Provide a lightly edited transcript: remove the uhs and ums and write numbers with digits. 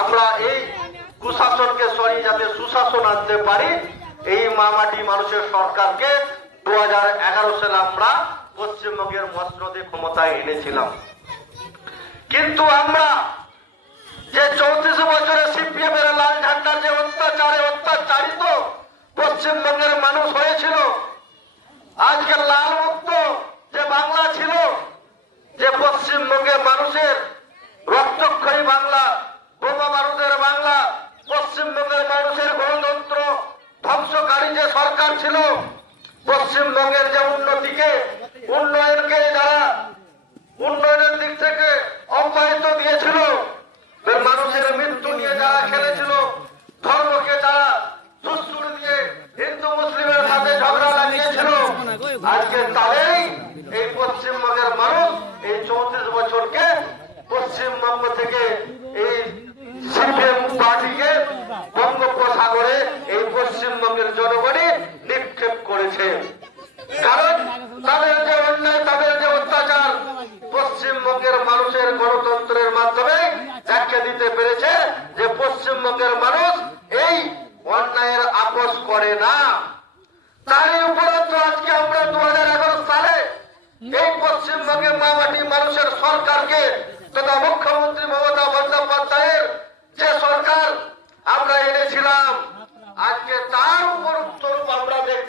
আমরা এই কুশাসনকে সরিয়ে যাতে সুশাসন আনতে পারি, এই মামাটি মানুষের সরকারকে 2011 সালে আমরা পশ্চিমবঙ্গের মসনদে ক্ষমতায় এনেছিলাম। কিন্তু আমরা যে 34 বছরে সিপিএম এর লাল ঝান্ডার যে অত্যাচারিত পশ্চিমবঙ্গের মানুষ হয়েছিল, আজকে লাল মুক্ত যে বাংলা ছিল, যে পশ্চিমবঙ্গের মানুষের রক্তক্ষয়ী বাংলা, বোমা বারুদের বাংলা, পশ্চিমবঙ্গের মানুষের গণতন্ত্র ধ্বংসকারী যে সরকার ছিল, পশ্চিমবঙ্গের যে উন্নয়নকে যারা উন্নয়নের দিক থেকে অব্যাহত দিয়েছিল, মানুষের মৃত্যু নিয়ে যারা খেলেছিল, ধর্মকে যারা দুশ্মন দিয়ে হিন্দু মুসলিমের সাথে ঝগড়া লাগিয়েছিল, আজকে তারাই এই পশ্চিমবঙ্গের মানুষ এই 34 বছরকে পশ্চিমবঙ্গ থেকে এই সিপিএম পার্টিকে বঙ্গোপসাগরে এই পশ্চিমবঙ্গের জনগণই নিক্ষেপ করেছে। কারণ তাদের যে অন্যায়, তাদের যে অত্যাচার পশ্চিমবঙ্গের মানুষের গণতন্ত্রের মাধ্যমে ব্যাখ্যা দিতে পেরেছে যে পশ্চিমবঙ্গের মানুষ এই অন্যায়ের আপোষ করে না। তারই উপরন্তু আজকে আমরা 2011 সালে এই পশ্চিমবঙ্গের মামাটি মানুষের সরকারকে তথা মুখ্যমন্ত্রী মমতা বন্দ্যোপাধ্যায়ের যে সরকার আমরা এনেছিলাম, আজকে তার উপর আমরা